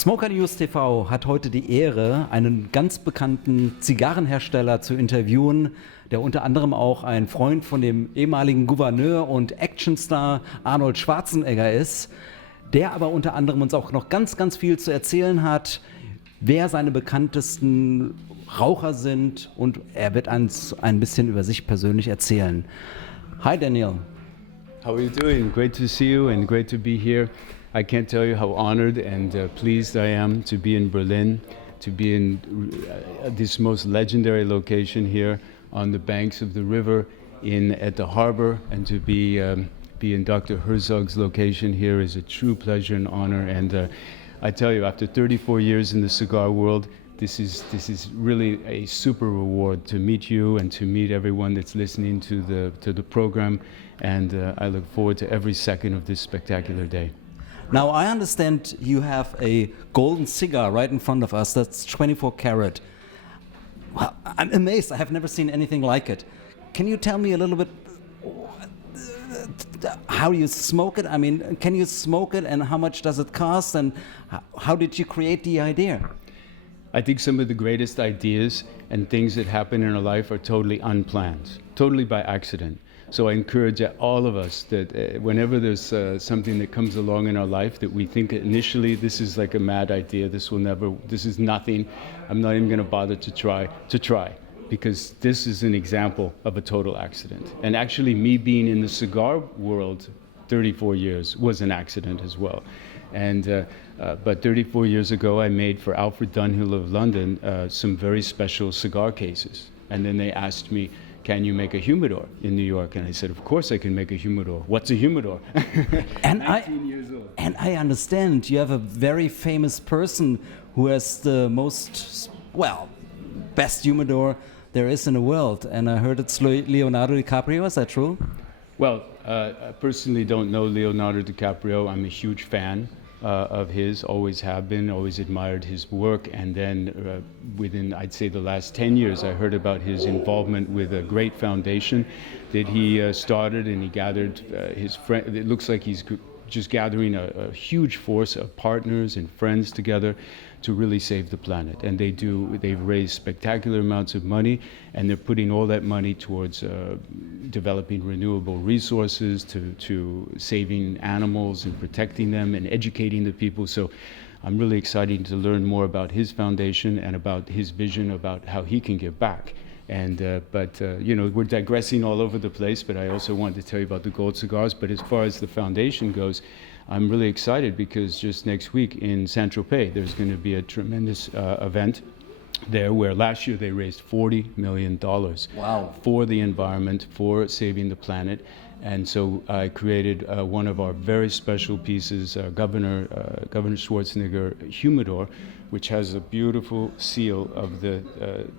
smokersnews.tv hat heute die Ehre, einen ganz bekannten Zigarrenhersteller zu interviewen, der unter anderem auch ein Freund von dem ehemaligen Gouverneur und Actionstar Arnold Schwarzenegger ist, der aber unter anderem uns auch noch ganz, ganz viel zu erzählen hat, wer seine bekanntesten Raucher sind, und er wird uns ein bisschen über sich persönlich erzählen. Hi Daniel. How are you doing? Great to see you and great to be here. I can't tell you how honored and pleased I am to be in Berlin, to be in this most legendary location here on the banks of the river at the harbor, and to be in Dr. Herzogs' location here is a true pleasure and honor. And I tell you, after 34 years in the cigar world, this is really a super reward to meet you and to meet everyone that's listening to the program. And I look forward to every second of this spectacular day. Now, I understand you have a golden cigar right in front of us that's 24 karat. Well, I'm amazed. I have never seen anything like it. Can you tell me a little bit how you smoke it? I mean, can you smoke it, and how much does it cost, and how did you create the idea? I think some of the greatest ideas and things that happen in our life are totally unplanned, totally by accident. So I encourage all of us that whenever there's something that comes along in our life that we think initially this is like a mad idea, this is nothing, I'm not even going to bother to try, because this is an example of a total accident. And actually me being in the cigar world 34 years was an accident as well. And but 34 years ago I made for Alfred Dunhill of London some very special cigar cases. And then they asked me, can you make a humidor in New York? And I said, of course I can make a humidor. What's a humidor? And 19 years old. And I understand you have a very famous person who has the most, best humidor there is in the world. And I heard it's Leonardo DiCaprio. Is that true? Well, I personally don't know Leonardo DiCaprio. I'm a huge fan of his, always have been, always admired his work. And then within, I'd say, the last 10 years, I heard about his involvement with a great foundation that he started, and he gathered his friends. It looks like he's just gathering a huge force of partners and friends together to really save the planet. And they've raised spectacular amounts of money, and they're putting all that money towards developing renewable resources, to saving animals and protecting them and educating the people. So I'm really excited to learn more about his foundation and about his vision about how he can give back. And we're digressing all over the place, but I also wanted to tell you about the gold cigars. But as far as the foundation goes, I'm really excited because just next week in Saint-Tropez, there's going to be a tremendous event there where last year they raised $40 million. Wow. For the environment, for saving the planet. And so I created one of our very special pieces, Governor Schwarzenegger humidor, which has a beautiful seal of the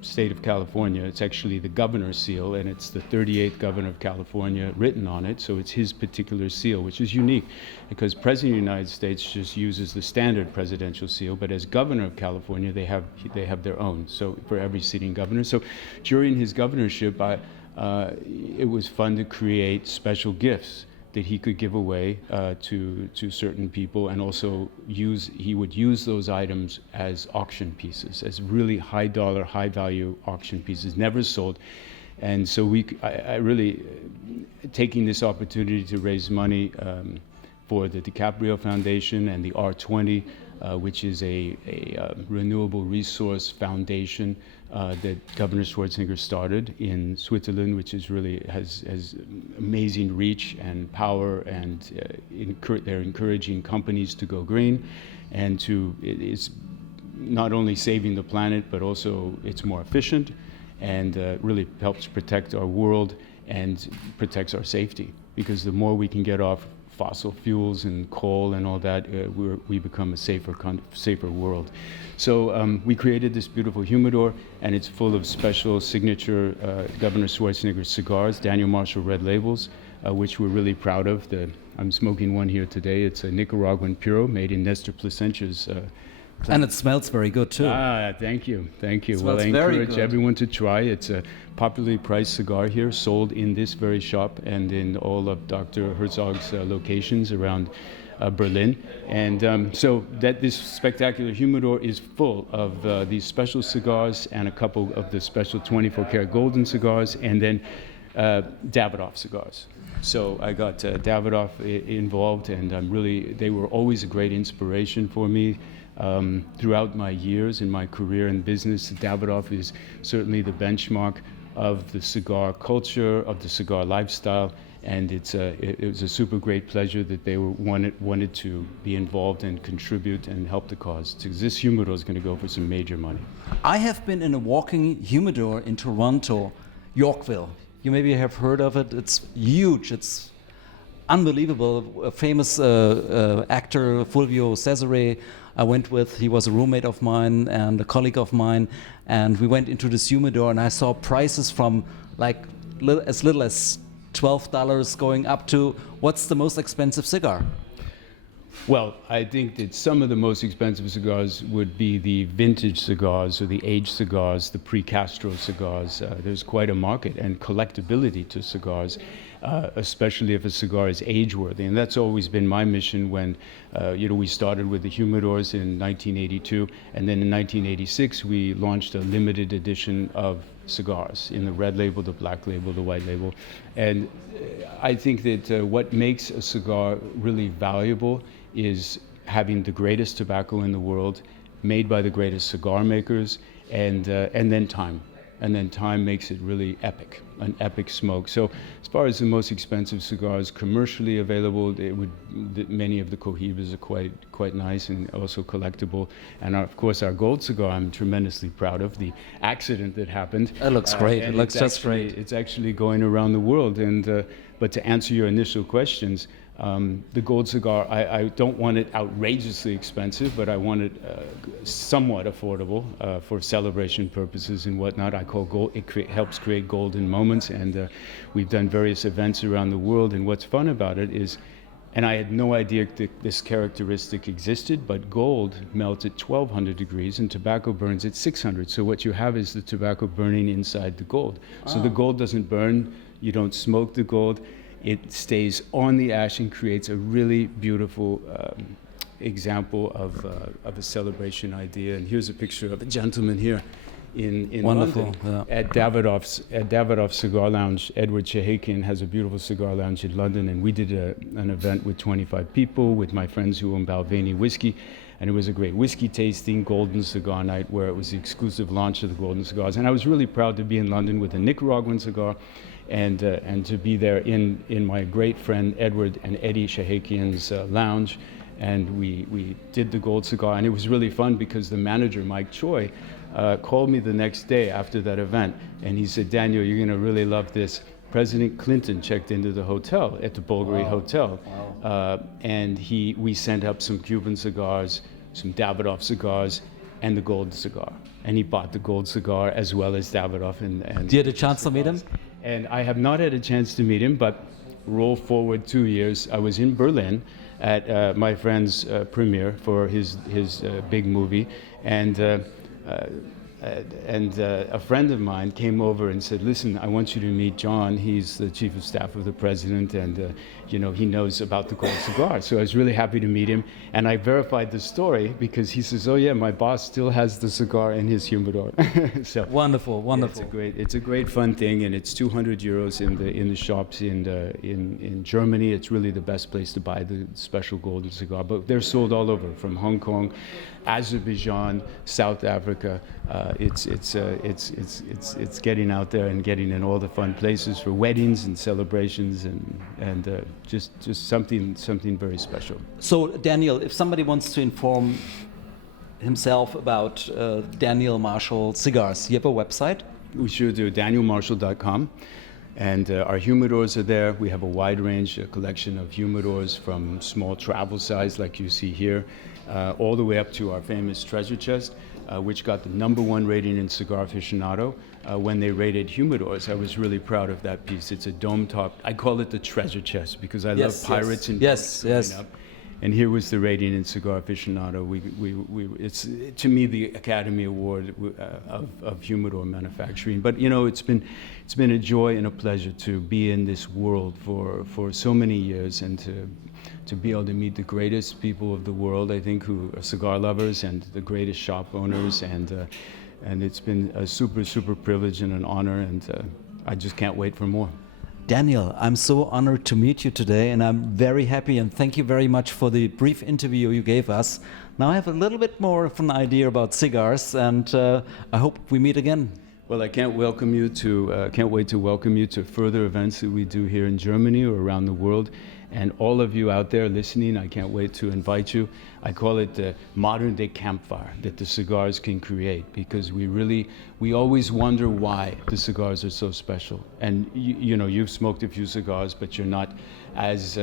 state of California. It's actually the governor's seal, and it's the 38th governor of California written on it. So it's his particular seal, which is unique because President of the United States just uses the standard presidential seal, but as governor of California, they have their own. So for every sitting governor. So during his governorship, it was fun to create special gifts that he could give away to certain people, and also he would use those items as auction pieces, as really high dollar, high value auction pieces, never sold. And so I really taking this opportunity to raise money for the DiCaprio Foundation and the R20, which is a renewable resource foundation that Governor Schwarzenegger started in Switzerland, which is really has amazing reach and power, and they're encouraging companies to go green, and it's not only saving the planet, but also it's more efficient, and really helps protect our world and protects our safety, because the more we can get off fossil fuels and coal and all that, we become a safer world. So we created this beautiful humidor, and it's full of special signature Governor Schwarzenegger cigars, Daniel Marshall Red Labels, which we're really proud of. I'm smoking one here today. It's a Nicaraguan Puro made in Nestor Placencia's And it smells very good too. Thank you. Well, I encourage everyone to try. It's a popularly priced cigar here, sold in this very shop and in all of Dr. Herzogs' locations around Berlin. And so that this spectacular humidor is full of these special cigars and a couple of the special 24 karat golden cigars, and then Davidoff cigars. So I got Davidoff involved, and they were always a great inspiration for me. Throughout my years in my career in business, Davidoff is certainly the benchmark of the cigar culture, of the cigar lifestyle, and it was a super great pleasure that they wanted to be involved and contribute and help the cause. This humidor is going to go for some major money. I have been in a walking humidor in Toronto, Yorkville. You maybe have heard of it. It's huge. It's unbelievable. A famous actor, Fulvio Cesare, I went with. He was a roommate of mine and a colleague of mine, and we went into this humidor, and I saw prices from like as little as $12 going up to what's the most expensive cigar? Well, I think that some of the most expensive cigars would be the vintage cigars or the aged cigars, the pre-Castro cigars. There's quite a market and collectability to cigars, especially if a cigar is age-worthy. And that's always been my mission when, we started with the humidors in 1982. And then in 1986, we launched a limited edition of cigars in the red label, the black label, the white label. And I think that what makes a cigar really valuable is having the greatest tobacco in the world, made by the greatest cigar makers, and then time. And then time makes it really epic, an epic smoke. So as far as the most expensive cigars commercially available, many of the Cohibas are quite nice and also collectible. And of course our gold cigar I'm tremendously proud of, the accident that happened. It looks great, it looks just great. It's actually going around the world. And but to answer your initial questions, the gold cigar, I don't want it outrageously expensive, but I want it somewhat affordable for celebration purposes and whatnot. I call gold, helps create golden moments, and we've done various events around the world. And what's fun about it is, and I had no idea that this characteristic existed, but gold melts at 1200 degrees and tobacco burns at 600. So what you have is the tobacco burning inside the gold. So the gold doesn't burn, you don't smoke the gold. It stays on the ash and creates a really beautiful example of a celebration idea. And here's a picture of a gentleman here in Wonderful, London at Davidoff's Cigar Lounge. Edward Shahakian has a beautiful cigar lounge in London, and we did an event with 25 people with my friends who own Balvenie whiskey. And it was a great whiskey tasting golden cigar night where it was the exclusive launch of the golden cigars. And I was really proud to be in London with a Nicaraguan cigar and to be there in my great friend Edward and Eddie Shahakian's lounge. And we did the gold cigar, and it was really fun because the manager, Mike Choi, called me the next day after that event, and he said, "Daniel, you're gonna really love this. President Clinton checked into the hotel at the Bulgari Hotel." Wow. And we sent up some Cuban cigars, some Davidoff cigars, and the gold cigar. And he bought the gold cigar as well as Davidoff. And Did you had a chance to meet him? And I have not had a chance to meet him, but roll forward 2 years. I was in Berlin at my friend's premiere for his big movie, and a friend of mine came over and said, "Listen, I want you to meet John. He's the chief of staff of the president, and he knows about the gold cigar." So I was really happy to meet him, and I verified the story because he says, "Oh yeah, my boss still has the cigar in his humidor." So wonderful. It's a great fun thing, and it's 200 euros in the shops in Germany. It's really the best place to buy the special golden cigar, but they're sold all over, from Hong Kong, Azerbaijan, South Africa. It's getting out there and getting in all the fun places for weddings and celebrations and just something very special. So Daniel, if somebody wants to inform himself about Daniel Marshall cigars, you have a website? We sure do, danielmarshall.com. And our humidors are there. We have a wide range, a collection of humidors from small travel size like you see here, all the way up to our famous treasure chest, which got the #1 rating in Cigar Aficionado when they rated humidors. I was really proud of that piece. It's a dome top. I call it the treasure chest because I love pirates and yes. Up. And here was the rating in Cigar Aficionado. It's to me the Academy Award of humidor manufacturing. But it's been a joy and a pleasure to be in this world for so many years, and to be able to meet the greatest people of the world, I think, who are cigar lovers, and the greatest shop owners, and it's been a super privilege and an honor, and I just can't wait for more. Daniel, I'm so honored to meet you today, and I'm very happy, and thank you very much for the brief interview you gave us. Now I have a little bit more of an idea about cigars, and I hope we meet again. Well, I can't wait to welcome you to further events that we do here in Germany or around the world. And all of you out there listening, I can't wait to invite you. I call it the modern day campfire that the cigars can create, because we always wonder why the cigars are so special. And you've smoked a few cigars, but you're not as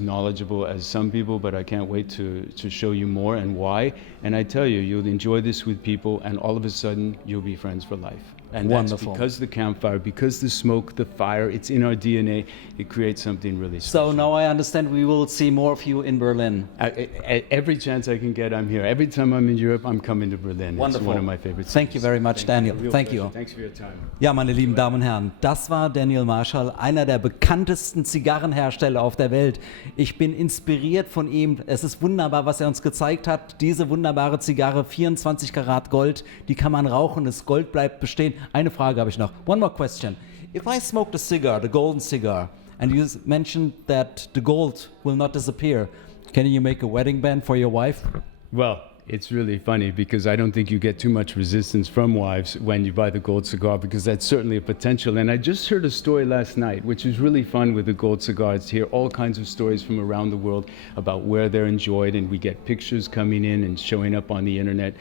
knowledgeable as some people, but I can't wait to show you more and why. And I tell you, you'll enjoy this with people, and all of a sudden you'll be friends for life. And wonderful. That's because the campfire, because the smoke, the fire, it's in our DNA. It creates something really special. So now I understand we will see more of you in Berlin. Every chance I can get, I'm here. Every time I'm in Europe, I'm coming to Berlin. Wonderful. It's one of my favorite cities. Thank you very much, Daniel. Thank you. Thanks for your time. Ja, meine lieben Damen und Herren, das war Daniel Marshall, einer der bekanntesten Zigarrenhersteller auf der Welt. Ich bin inspiriert von ihm. Es ist wunderbar, was er uns gezeigt hat. Diese wunderbare Zigarre, 24 Karat Gold, die kann man rauchen, das Gold bleibt bestehen. Eine Frage habe ich noch. One more question. If I smoked a cigar, the golden cigar, and you mentioned that the gold will not disappear, can you make a wedding band for your wife? Well, it's really funny, because I don't think you get too much resistance from wives when you buy the gold cigar, because that's certainly a potential. And I just heard a story last night, which was really fun with the gold cigars, to hear all kinds of stories from around the world about where they're enjoyed, and we get pictures coming in and showing up on the internet.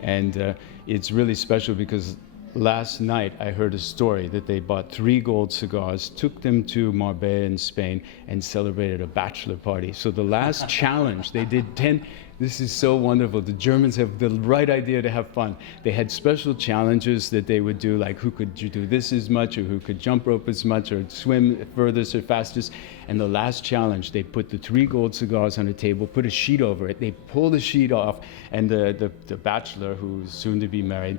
And it's really special, because last night I heard a story that they bought 3 gold cigars, took them to Marbella in Spain, and celebrated a bachelor party. So the last challenge, they did 10. This is so wonderful. The Germans have the right idea to have fun. They had special challenges that they would do, like who could do this as much, or who could jump rope as much, or swim furthest or fastest. And the last challenge, they put the 3 gold cigars on a table, put a sheet over it. They pull the sheet off, and the bachelor, who's soon to be married,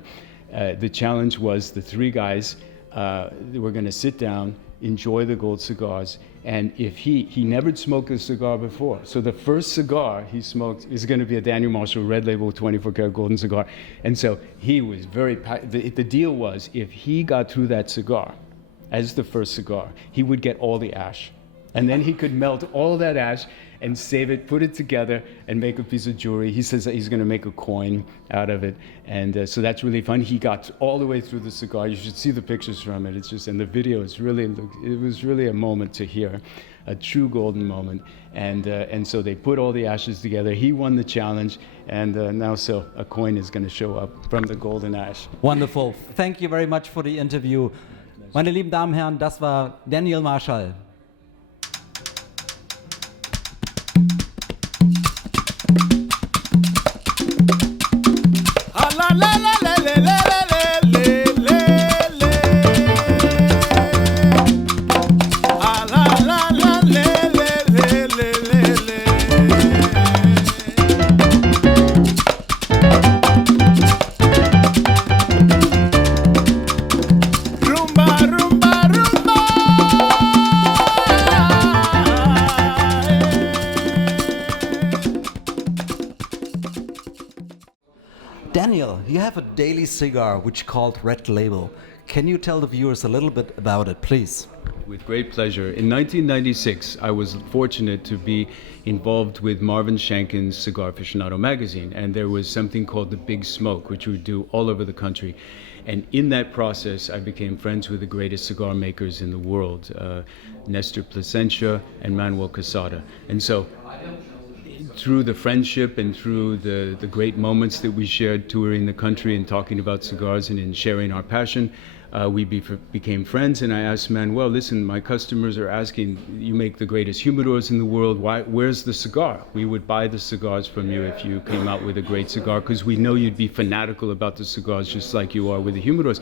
the challenge was the 3 guys were going to sit down, enjoy the gold cigars, and if he never smoked a cigar before, so the first cigar he smoked is going to be a Daniel Marshall Red Label 24 karat golden cigar. And so he was the deal was, if he got through that cigar as the first cigar, he would get all the ash, and then he could melt all that ash and save it, put it together, and make a piece of jewelry. He says that he's going to make a coin out of it, and so that's really fun. He got all the way through the cigar. You should see the pictures from it. It's just, and the video is it was really a moment to hear, a true golden moment. And so they put all the ashes together. He won the challenge, and now so a coin is going to show up from the golden ash. Wonderful. Thank you very much for the interview. Meine lieben Damen und Herren, das war Daniel Marshall. Daniel, you have a daily cigar which called Red Label. Can you tell the viewers a little bit about it, please? With great pleasure. In 1996, I was fortunate to be involved with Marvin Shanken's Cigar Aficionado magazine, and there was something called the Big Smoke, which we would do all over the country. And in that process, I became friends with the greatest cigar makers in the world, Nestor Plasencia and Manuel Quesada. And so, through the friendship and through the great moments that we shared touring the country and talking about cigars and in sharing our passion, we became friends. And I asked Manuel, listen, my customers are asking, you make the greatest humidors in the world, where's the cigar? We would buy the cigars from you if you came out with a great cigar, because we know you'd be fanatical about the cigars just like you are with the humidors.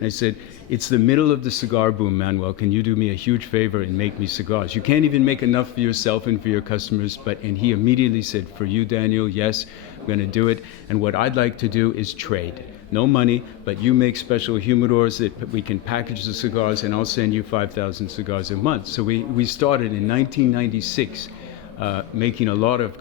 And I said, it's the middle of the cigar boom, Manuel. Can you do me a huge favor and make me cigars? You can't even make enough for yourself and for your customers. And he immediately said, for you, Daniel, yes, I'm going to do it. And what I'd like to do is trade. No money, but you make special humidors that we can package the cigars, and I'll send you 5,000 cigars a month. So we started in 1996, making a lot of,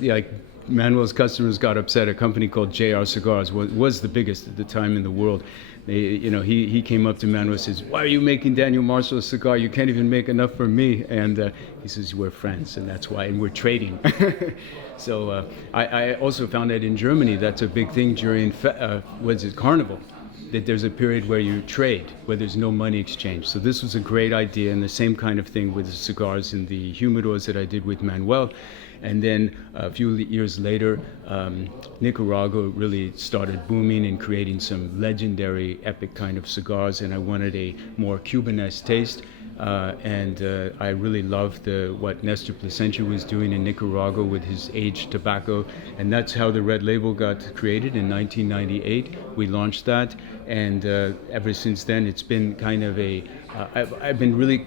like Manuel's customers got upset. A company called JR Cigars was the biggest at the time in the world. He came up to Manuel and says, why are you making Daniel Marshall a cigar? You can't even make enough for me. And he says, we're friends, and that's why, and we're trading. So I also found that in Germany, that's a big thing during, Carnival, that there's a period where you trade, where there's no money exchange. So this was a great idea, and the same kind of thing with the cigars and the humidors that I did with Manuel. And then a few years later, Nicaragua really started booming and creating some legendary, epic kind of cigars, and I wanted a more Cubanesque taste. I really loved what Nestor Plasencia was doing in Nicaragua with his aged tobacco, and that's how the Red Label got created in 1998. We launched that, and ever since then it's been kind of I've been really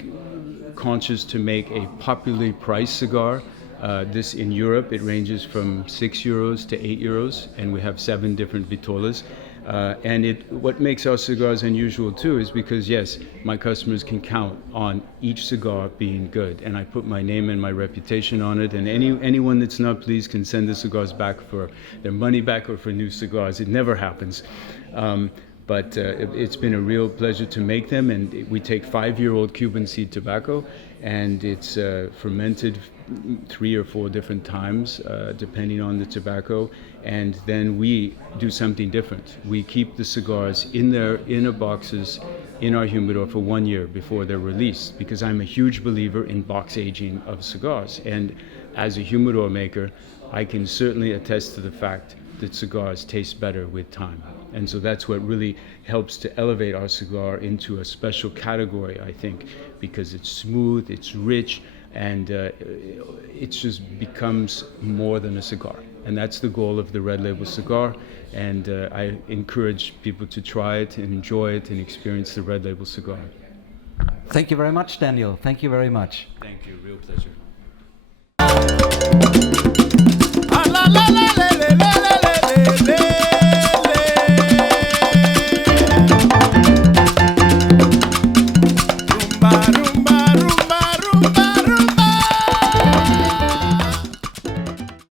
conscious to make a popularly priced cigar. This in Europe, it ranges from €6 to €8, and we have 7 different vitolas. What makes our cigars unusual too is because, yes, my customers can count on each cigar being good, and I put my name and my reputation on it, and anyone that's not pleased can send the cigars back for their money back or for new cigars. It never happens. But it's been a real pleasure to make them, and we take 5-year-old Cuban seed tobacco, and it's fermented 3 or 4 different times, depending on the tobacco, and then we do something different. We keep the cigars in their inner boxes in our humidor for 1 year before they're released, because I'm a huge believer in box aging of cigars, and as a humidor maker, I can certainly attest to the fact that cigars taste better with time. And so that's what really helps to elevate our cigar into a special category, I think, because it's smooth, it's rich, and it just becomes more than a cigar. And that's the goal of the Red Label cigar, and I encourage people to try it and enjoy it and experience the Red Label cigar. Thank you very much, Daniel. Thank you very much. Thank you, real pleasure. La la la.